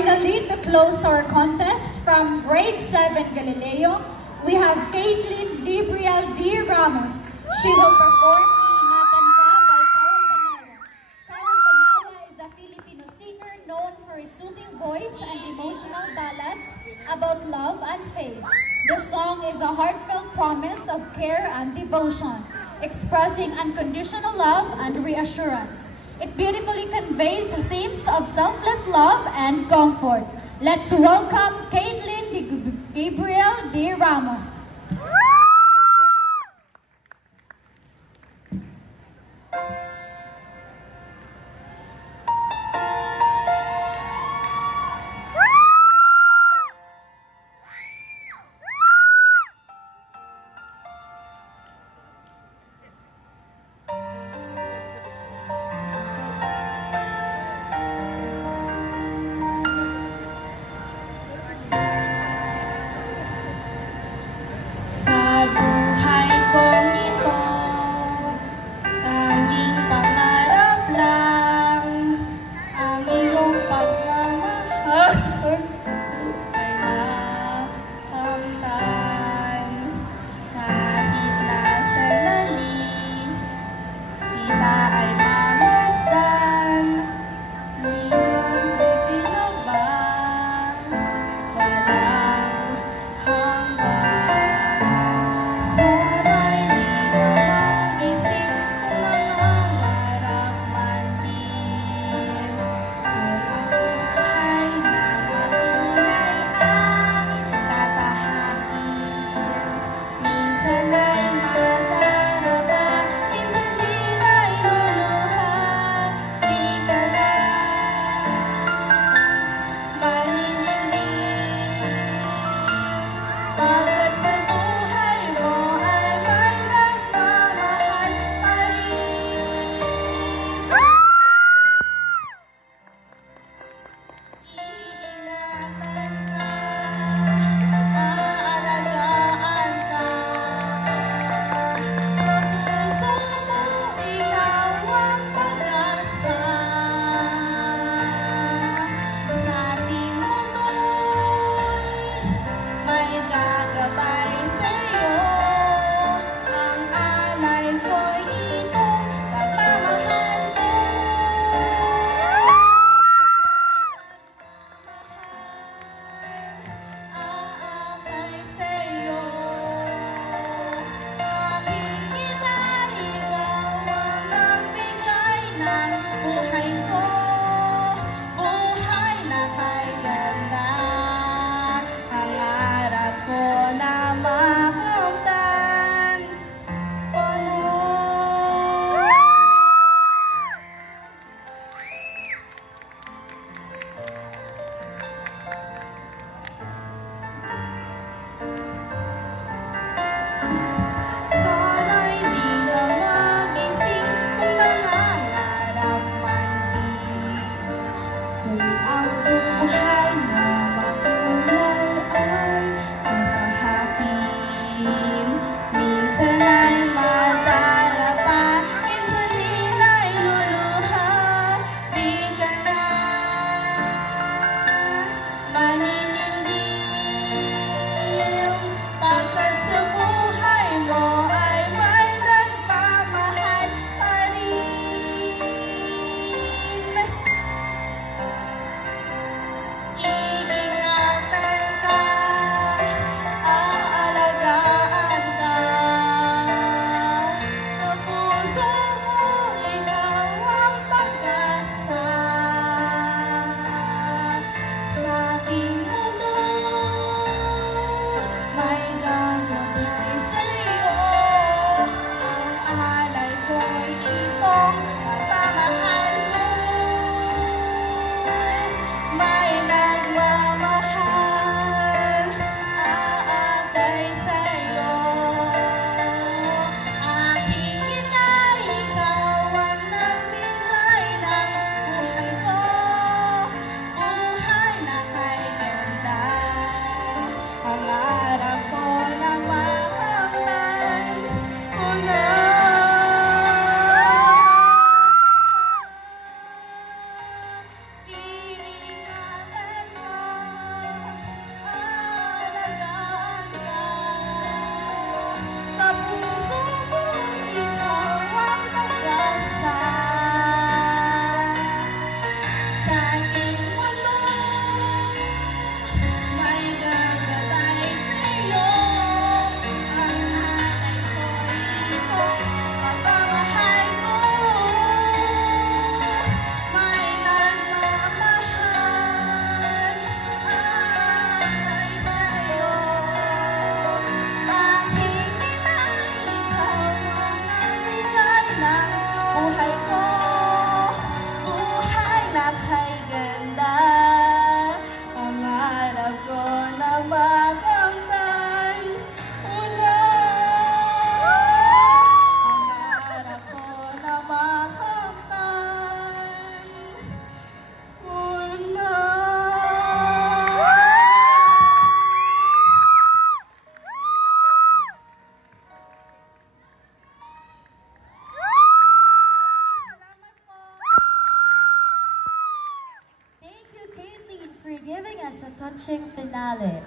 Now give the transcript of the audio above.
finally, to close our contest from grade 7 Galileo, we have Caitlin Gabriel D. Ramos. She will perform Iingatan Ka by Carol Banawa. Carol Banawa is a Filipino singer known for his soothing voice and emotional ballads about love and faith. The song is a heartfelt promise of care and devotion, expressing unconditional love and reassurance. It beautifully conveys themes of selfless love and comfort. Let's welcome Caitlin Gabriel D. Ramos. giving us a touching finale.